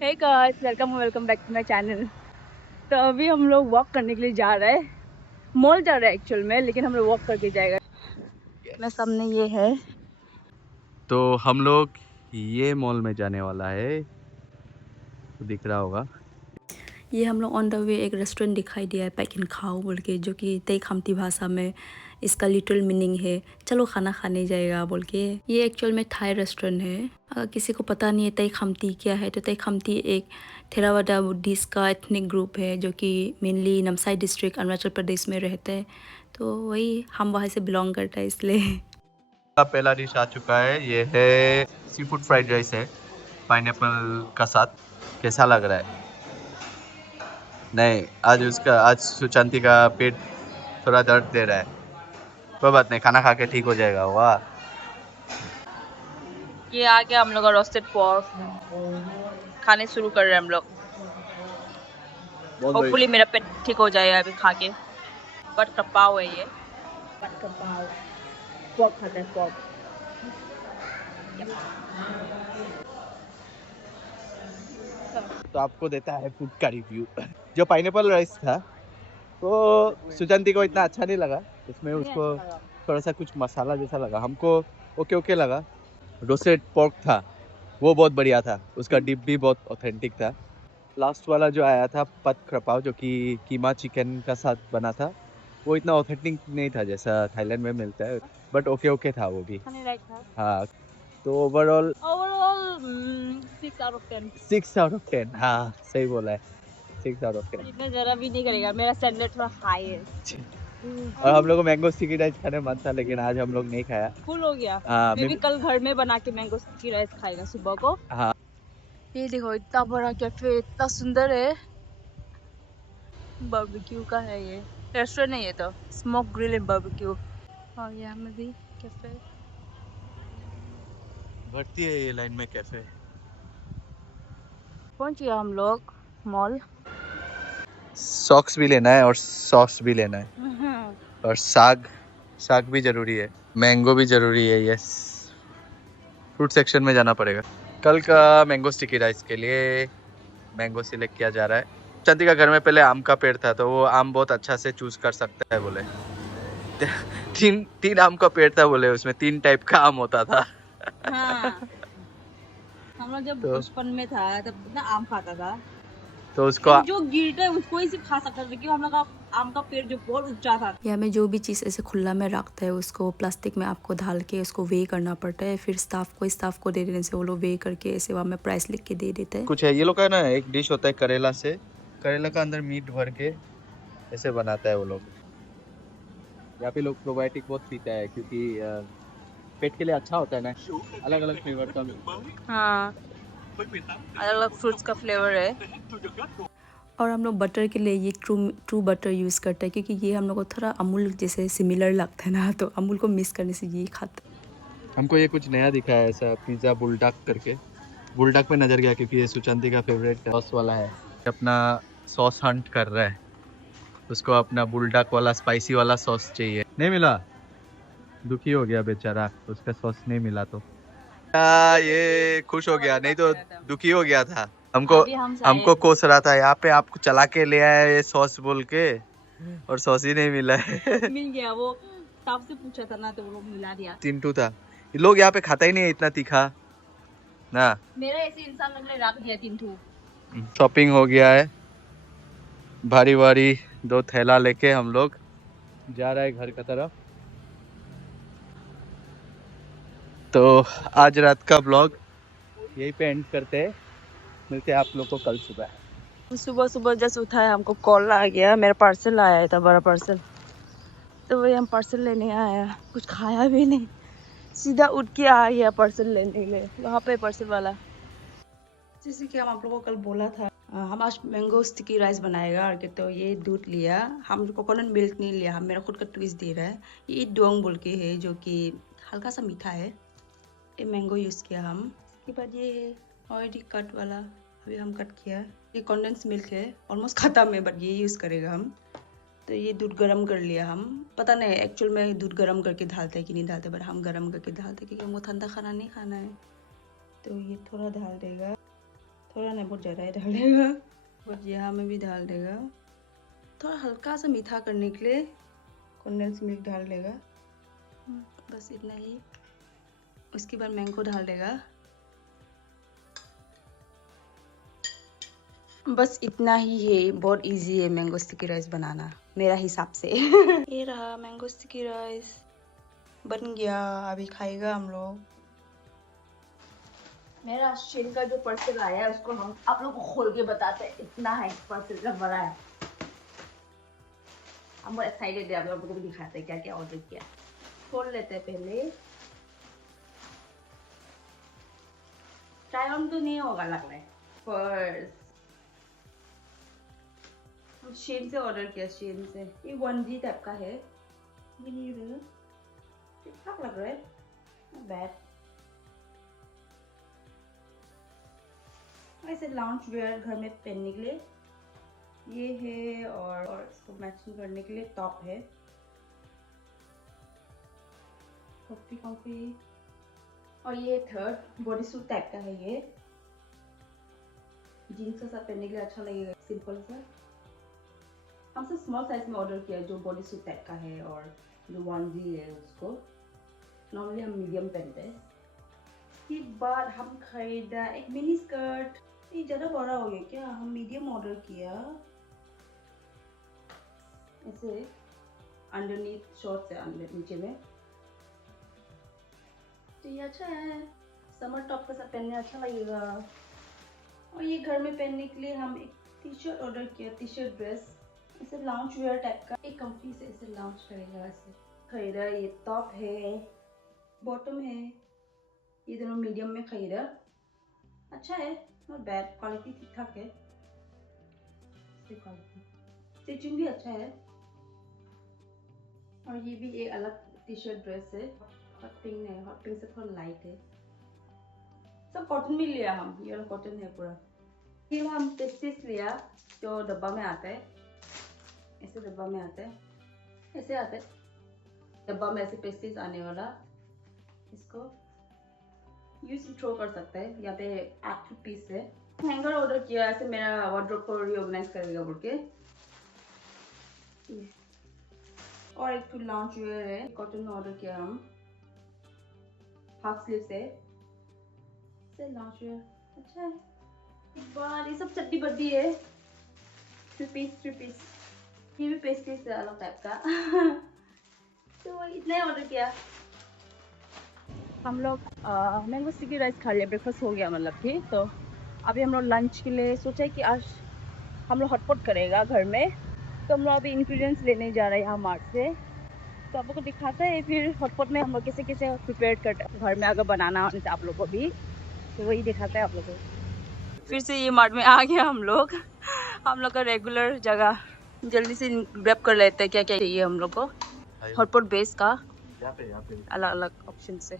Hey guys, welcome back to my channel. तो अभी हम लोग वॉक करने के लिए जा रहे हैं। मॉल जा रहे हैं एक्चुअल में, लेकिन हम लोग वॉक करके जाएगा। मेरे सामने ये है। तो हम लोग ये मॉल में जाने वाला है, तो दिख रहा होगा। ये हम लोग ऑन द वे एक रेस्टोरेंट दिखाई दिया है, पैक इन खाओ बोल के, जो कि तय खामती भाषा में इसका लिटरल मीनिंग है चलो खाना खाने जाएगा बोल के। ये एक्चुअल में थाई रेस्टोरेंट है। अगर किसी को पता नहीं है तय खामती क्या है, तो तय खामती एक थेरावादा बुद्धिस्ट का एथनिक ग्रुप है, जो कि मेनली नामसाई डिस्ट्रिक्ट अरुणाचल प्रदेश में रहते हैं। तो वही हम वहाँ से बिलोंग करते हैं, इसलिए। पहला डिश आ चुका है, ये है सी फूड फ्राइड राइस है पाइनएप्पल का साथ। कैसा लग रहा है? नहीं, आज सुशांति का पेट थोड़ा दर्द दे रहा है। कोई बात नहीं, खाना खा के ठीक हो जाएगा। वाह, ये आ गया हम लोग का रोस्टेड पॉर्क। खाने शुरू कर रहे हैं हम लोग। होपफुली मेरा पेट ठीक हो जाएगा अभी खा के। बट का पाव है ये। बट का पाव। पॉर्क खाता है, पॉर्क। तो आपको देता है फूड का रिव्यू। जो पाइनएप्पल राइस था वो सुशांति को इतना अच्छा नहीं लगा। उसमें उसको थोड़ा सा कुछ मसाला जैसा लगा। हमको ओके ओके लगा। रोस्टेड पोर्क था, वो बहुत बढ़िया था। उसका डिप भी बहुत ऑथेंटिक था। लास्ट वाला जो आया था पत क्रपाव, जो कि कीमा चिकन का साथ बना था, वो इतना ऑथेंटिक नहीं था जैसा थाईलैंड में मिलता है। बट ओके ओके था वो भी। खाने लायक था। हाँ, तो overall 6 out of 10। 6 out of 10। हाँ, सही बोला है, 6 आउट ऑफ 10। इतना जरा भी नहीं करेगा, मेरा स्टैंडर्ड थोड़ा हाई है। और हम लोग को मैंगो स्टिकी राइस खाने मन था, लेकिन आज हम लोग नहीं खाया। फुल हो गया। हाँ, मैं भी कल घर में बना के मैंगो स्टिकी राइस खाएगा सुबह को। हाँ। ये देखो, इतना बड़ा कैफे, इतना सुंदर है। बारबेक्यू का है ये। रेस्टोरेंट है ये तो, स्मोक ग्रिल एंड बारबेक्यू। और यहाँ में भी कैफे। भरती है ये लाइन में कैफे। पहुंच गया हम लोग मॉल। सॉक्स भी लेना है और सॉस भी लेना है, और साग भी जरूरी है, मैंगो भी जरूरी है। यस, फ्रूट सेक्शन में जाना पड़ेगा। कल का मैंगो स्टिकी राइस के लिए मैंगो सिलेक्ट किया जा रहा है। चंदी का घर में पहले आम का पेड़ था, तो वो आम बहुत अच्छा से चूज कर सकता है बोले। तीन आम का पेड़ था बोले, उसमें 3 टाइप का आम होता था। हाँ। हम लोग जब बचपन में था तब इतना आम खाता था, तो उसको जो गिरता है उसको ही सिर्फ खा सकता था, क्योंकि हम लोग का आम का पेड़ जो बहुत ऊंचा था। या में जो भी चीज़ ऐसे खुला में रखता है, उसको प्लास्टिक में आपको डाल के उसको वे करना पड़ता है। फिर स्टाफ को दे देने से वो लोग वे करके ऐसे वहाँ में प्राइस लिख के दे देते हैं। कुछ है ये लोग का ना, एक डिश होता है करेला से। करेला का अंदर मीट भर के ऐसे बनाता है वो लोग। यहाँ पे लोग प्रोबायोटिक बहुत पीता है, क्योंकि पेट के लिए अच्छा होता है ना। अलग अलग फ्लेवर का। हाँ, अलग अलग फ्रूट्स का फ्लेवर है। और हम लोग बटर के लिए ये ट्रू बटर यूज़ करते हैं, क्योंकि ये हम लोग को थोड़ा अमूल जैसे सिमिलर लगता है ना, तो अमूल को मिस करने से ये खाते हैं। हमको ये कुछ नया दिखा है, ऐसा पिज़्ज़ा बुलडॉग करके। बुलडॉग पे नजर गया, क्योंकि ये सुचांती का फेवरेट सॉस वाला है। अपना सॉस हंट कर रहा है, उसको अपना बुलडॉग वाला स्पाइसी वाला सॉस चाहिए। नहीं मिला, दुखी हो गया बेचारा, उसका सॉस नहीं मिला तो ये खुश हो गया, नहीं तो दुखी हो गया था। हमको कोस रहा था, यहाँ पे आपको चला के ले आया ये सॉस बोल के, और सॉस ही नहीं मिला है। मिल गया, वो स्टाफ से पूछा था ना, तो वो लोग मिला दिया। चिंटू था। ये लोग यहाँ पे खाता ही नहीं है इतना तीखा ना। मेरा ऐसे इंसान लोग ने रख दिया 3 ठू। शॉपिंग हो गया है, भारी भारी 2 थैला लेके हम लोग जा रहे हैं घर की तरफ। तो आज रात का ब्लॉग यहीं पे एंड करते हैं। मिलते हैं आप लोग को कल सुबह। सुबह सुबह जस्ट उठा है, हमको कॉल आ गया, मेरा पार्सल आया था, बड़ा पार्सल। तो वही हम पार्सल लेने आया, कुछ खाया भी नहीं, सीधा उठ के आ गया पार्सल लेने के लिए। वहाँ पे पार्सल वाला, जैसे कि हम आप लोगों को कल बोला था, हम आज मैंगो स्टिकी राइस बनाएगा। और तो ये दूध लिया, हम कोकोनट मिल्क नहीं लिया, हम मेरा खुद का ट्विस्ट दे रहा है। ये डोंग बोल के है, जो कि हल्का सा मीठा है। ये मैंगो यूज़ किया हम। उसके बाद ये है ऑलरेडी कट वाला, अभी हम कट किया। ये कंडेंस मिल्क है, ऑलमोस्ट ख़त्म है, बट ये यूज़ करेगा हम। तो ये दूध गरम कर लिया हम। पता नहीं एक्चुअल में दूध गरम करके डालते हैं कि नहीं डालते, बट हम गरम करके डालते हैं, क्योंकि हमको ठंडा खाना नहीं खाना है। तो ये थोड़ा डाल देगा, थोड़ा नहीं, बहुत ज़्यादा ही डाल देगा। बहुत यहाँ में भी डाल देगा। थोड़ा हल्का सा मीठा करने के लिए कंडेंस मिल्क डाल देगा। बस इतना ही। उसके बाद मैंगो डाल देगा। बस इतना ही है। बहुत इजी है मैंगो स्टिकी राइस बनाना मेरा हिसाब से। ये रहा मैंगो स्टिकी राइस, बन गया। अभी खाएगा हम लोग। मेरा शेन का जो पार्सल आया है उसको हम आप लोग को खोल के बताते हैं। इतना है पार्सल का बड़ा है। हम बहुत एक्साइटेड है। आप लोगों को भी दिखाते हैं क्या क्या ऑर्डर किया। खोल लेते हैं पहले। ट्राई ऑन तो नहीं होगा लग रहा है। फर्स्ट शेन से ऑर्डर किया। शेन से ये 1G टाइप का है। ये ठीक ठाक लग रहा है, नॉट बैड। ऐसे लाउंज वेयर घर में पहनने के लिए ये है, और इसको मैचिंग करने के लिए टॉप है। कॉफी और ये थर्ड बॉडी सूट टाइप का है। ये जीन्स के साथ पहनने के लिए अच्छा लगेगा, सिंपल सा। हमसे स्मॉल साइज में ऑर्डर किया जो बॉडी सूट टाइप का है, और जो 1G है उसको नॉर्मली हम मीडियम पहनते हैं। इसके बाद हम खरीदा एक मिनी स्कर्ट। ये ज़्यादा बड़ा हो गया क्या? हम मीडियम ऑर्डर किया। ऐसे अंडरनीथ शॉर्ट्स है, अंदर नीचे में। तो ये अच्छा है, समर टॉप के साथ पहनने अच्छा लगेगा। और ये घर में पहनने के लिए हम एक टी शर्ट ऑर्डर किया। टी शर्ट ड्रेस ऐसे लाउंज वेयर टाइप का, एक कंफी से ऐसे लाउंज करेगा। ऐसे खरीदा। ये टॉप है, बॉटम है। ये दोनों मीडियम में खरीदा। अच्छा है, नॉट बैड। क्वालिटी ठीक ठाक है। स्टिचिंग भी अच्छा है। और ये भी एक अलग टी शर्ट ड्रेस है। हॉट पिंक है, हॉट पिंक से थोड़ा लाइट है। सब कॉटन में लिया हम। ये वाला कॉटन है पूरा। फिर हम पेस्टिस लिया जो डब्बा में आता है। ऐसे डब्बा में आता है, ऐसे आता है डब्बा में, ऐसे पेस्टिस आने वाला। इसको यूज थ्रो कर सकता है। यहाँ पे 8 पीस है। हैंगर ऑर्डर किया, ऐसे मेरा वार्डरोब को रीऑर्गेनाइज करेगा बोल के। और एक लाउंज वेयर है, कॉटन में ऑर्डर किया हम। हाफ स्लीव से लाउंज वेयर अच्छा है। एक बार ये सब चड्डी बड्डी है। 3 पीस। ये भी पेस्टिस है अलग टाइप का। तो इतना ही ऑर्डर किया हम लोग। मैंगो स्टिकी राइस खा लिया, ब्रेकफास्ट हो गया मतलब कि। तो अभी हम लोग लंच के लिए सोचा है कि आज हम लोग हॉटपॉट करेगा घर में। तो हम लोग अभी इंग्रेडिएंट्स लेने जा रहे हैं यहाँ मार्ट से। तो आप लोग को दिखाता है फिर हॉटपॉट में हम लोग कैसे कैसे प्रिपेयर करते हैं घर में, अगर बनाना हो आप लोग को भी। तो वही दिखाता है आप लोग को। फिर से ये मार्ट में आ गया हम लोग। हम लोग का रेगुलर जगह। जल्दी से ग्रैब कर लेते हैं क्या क्या चाहिए हम लोग को हॉटपॉट बेस का। यहाँ पे अलग अलग ऑप्शन से।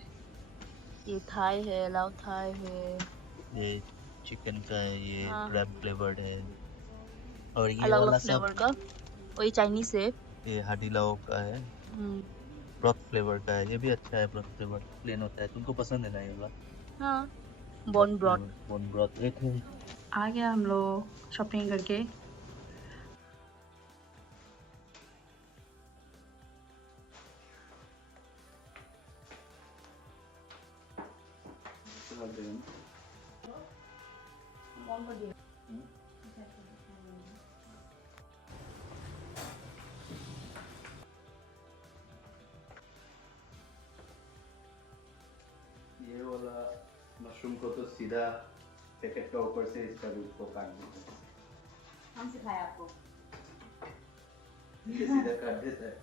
ये थाई है, लाओ थाई है, ये चिकन का है, ये हाँ। क्रैब फ्लेवर्ड है, और ये अलग वाला अलग फ्लेवर सब का। और ये चाइनीज है। ये हाडीलाओ का है, ब्रॉथ फ्लेवर का है। ये भी अच्छा है, ब्रॉथ फ्लेवर प्लेन होता है। तुमको पसंद है ना ये वाला? हाँ, बोन ब्रॉथ। बोन ब्रॉथ एक है। आ गया हम लोग शॉपिंग करके। ये वाला मशरूम को तो सीधा पैकेट का ऊपर से इसका रूट को काट देते हैं। हम सिखाया आपको। ये सीधा काट देता है।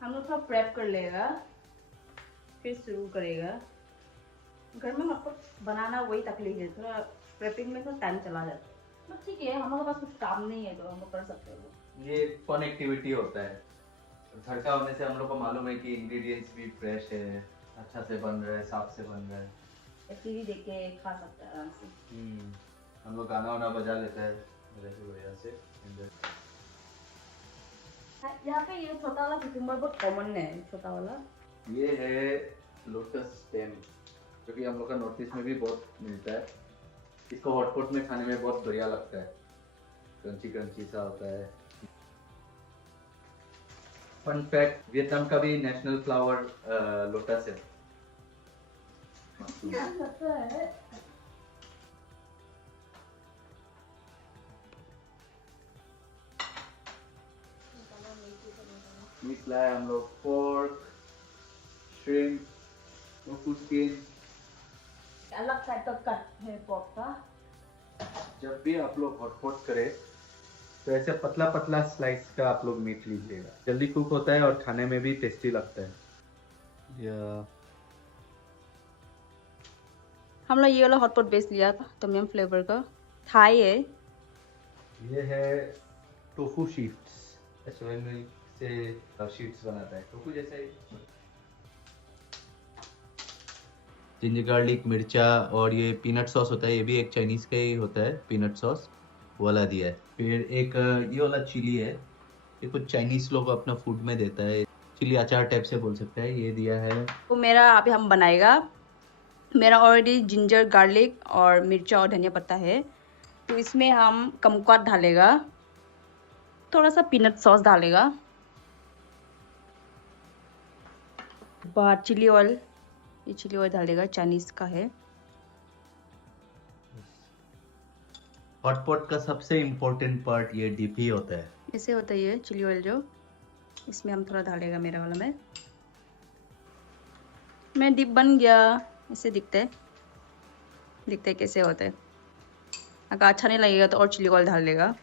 हम लोग थोड़ा प्रेप कर लेगा, फिर शुरू करेगा। घर में हॉटपॉट बनाना वही तकलीफ है, थोड़ा प्रेपिंग में तो टाइम चला जाता है। बट ठीक है, हम लोग के पास कुछ काम नहीं है तो हम लोग कर सकते हैं वो। ये फन एक्टिविटी होता है। तड़का होने से हम लोग को मालूम है कि इंग्रेडिएंट्स भी फ्रेश है, अच्छा से बन रहा है, साफ से बन रहा है। टीवी देख के खा सकता है आराम से। हम लोग गाना वाना बजा लेते हैं बढ़िया से। यहाँ पे ये छोटा वाला कुकुम्बर बहुत कॉमन है। छोटा वाला ये है लोटस स्टेम। जो कि हम लोग का नॉर्थ ईस्ट में भी बहुत मिलता है। इसको हॉटपॉट में खाने में बहुत बढ़िया लगता है, क्रंची क्रंची सा होता है। फन फैक्ट, वियतनाम का भी नेशनल फ्लावर लोटस है। मीट लाए हम लोग, पोर्क, श्रिम्प, टोफू स्किन। अलग टाइप का कट है पोर्क का। जब भी आप लोग हॉटपॉट करें तो ऐसे पतला पतला स्लाइस का आप लोग मीट लीजिएगा, जल्दी कुक होता है और खाने में भी टेस्टी लगता है। हम लोग ये वाला हॉटपॉट बेच लिया था, टम यम फ्लेवर का, थाई है। ये है टोफू शीट्स, सोया मिल्क से शीट्स बनाता है, टोफू जैसा ही। जिंजर गार्लिक, मिर्चा और ये पीनट सॉस होता है, ये भी एक चाइनीज का ही होता है, पीनट सॉस वाला दिया है। फिर एक ये वाला चिली है, ये कुछ चाइनीज लोग अपना फूड में देता है, चिली अचार टाइप से बोल सकते हैं, ये दिया है। तो मेरा अभी हम बनाएगा, मेरा ऑलरेडी जिंजर गार्लिक और मिर्चा और धनिया पत्ता है, तो इसमें हम कमक्वाट डालेगा, थोड़ा सा पीनट सॉस डालेगा, बाद चिली ऑयल, ये चिली ऑयल डालेगा, चाइनीज का है। हॉटपॉट का सबसे इम्पोर्टेंट पार्ट ये डिप ही होता है। ऐसे होता है ये चिली ऑयल, जो इसमें हम थोड़ा डालेगा मेरा वाला में। मैं डिप बन गया, ऐसे दिखते है कैसे होता है। अगर अच्छा नहीं लगेगा तो और चिली ऑयल डाल लेगा,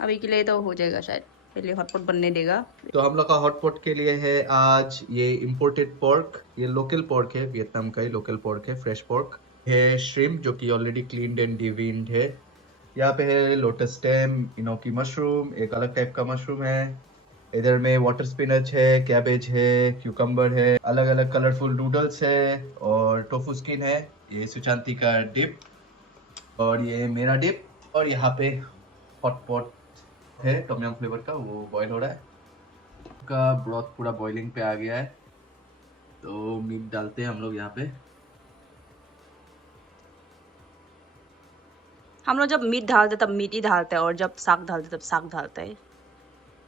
अभी के लिए तो हो जाएगा शायद, पहले हॉटपॉट बनने देगा। तो हम लोग का हॉटपॉट के लिए है आज ये इम्पोर्टेड पोर्क, ये लोकल पोर्क है, वियतनाम का ही लोकल पोर्क है, फ्रेश पोर्क है। श्रिम्प जो कि ऑलरेडी क्लीन्ड एंड डिवीन्ड है। यहाँ पे है लोटस स्टेम, इनोकी मशरूम, एक अलग टाइप का मशरूम है। इधर में वाटर स्पिनच है, कैबेज है, क्यूकम्बर है, अलग अलग कलरफुल नूडल्स है और टोफू स्किन है। ये सुचांती का डिप और ये मेरा डिप, और यहाँ पे हॉटपॉट है टम यम फ्लेवर का, वो बॉईल हो रहा है। का ब्रॉथ पूरा बॉइलिंग पे आ गया है, तो मीट डालते हैं हम लोग यहाँ पे। हम लोग जब मीट डालते तब मीट ही डालते हैं, और जब साग डालते तब साग डालते हैं,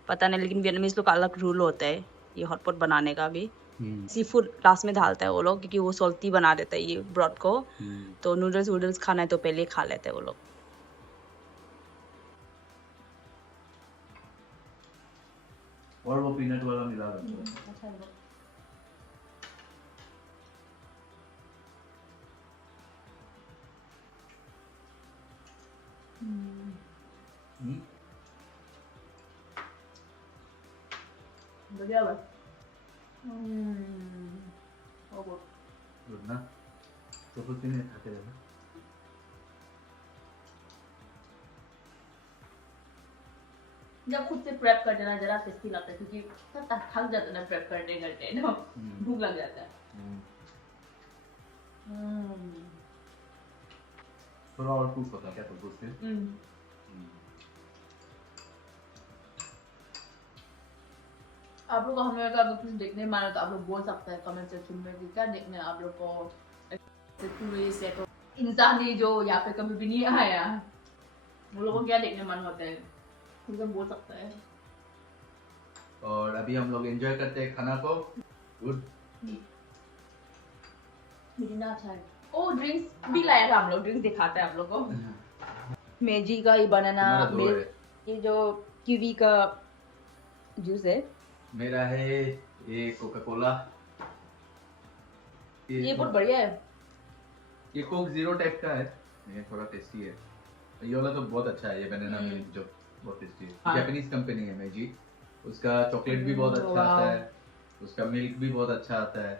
पता नहीं, लेकिन वियतनामीज लोग का अलग रूल होता है ये हॉटपॉट बनाने का भी। सी फूड लास्ट में डालता है वो लोग, क्योंकि वो सॉल्टी बना देता है ये ब्रॉथ को। तो नूडल्स वूडल्स खाना है तो पहले खा लेते हैं वो लोग। और वो पीनट वाला मिला देते हैं। बढ़िया बस। गुड ना, तो कुछ नहीं खाते रहना। जब खुद से प्रेप कर देना जरा टेस्टी लगता है, क्योंकि थक जाता है ना प्रेप करते करते, ना भूख लग जाता है। थोड़ा और कुछ होता क्या तो उससे। आप लोग को हमें अगर कुछ देखने में आना तो आप लोग बोल सकते हैं कमेंट सेक्शन में कि क्या देखने आप लोग को, टूरिस्ट या तो इंसान ही जो यहाँ पे कभी भी नहीं आया, वो लोगों को क्या देखने मन होता है, उनको बोल सकता है। और अभी हम लोग एंजॉय करते हैं खाना को। गुड, मिलना अच्छा है। ओ ड्रिंक्स भी लाया था हम लोग, ड्रिंक्स दिखाते हैं आप लोग को। मेजी का, ये बनाना मिल्क, ये जो कीवी का जूस है। मेरा है ये कोका कोला, ये बहुत बढ़िया है। ये कोक जीरो टाइप का है, ये थोड़ा टेस्टी है। ये वाला तो बहुत अच्छा है, ये बनाना मिल्क जो बहुत टेस्टी है। जापानीज कंपनी है मेजी, उसका चॉकलेट भी बहुत अच्छा आता है, उसका मिल्क भी बहुत अच्छा आता है।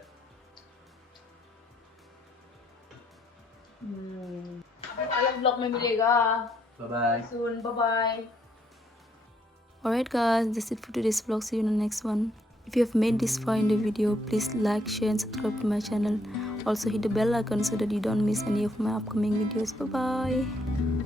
अलग ब्लॉग में मिलेगा। Bye bye soon, bye bye. Alright guys, that's it for today's vlog. See you in the next one. If you have made this far in the video, please like, share and subscribe to my channel. Also hit the bell icon so that you don't miss any of my upcoming videos. Bye bye.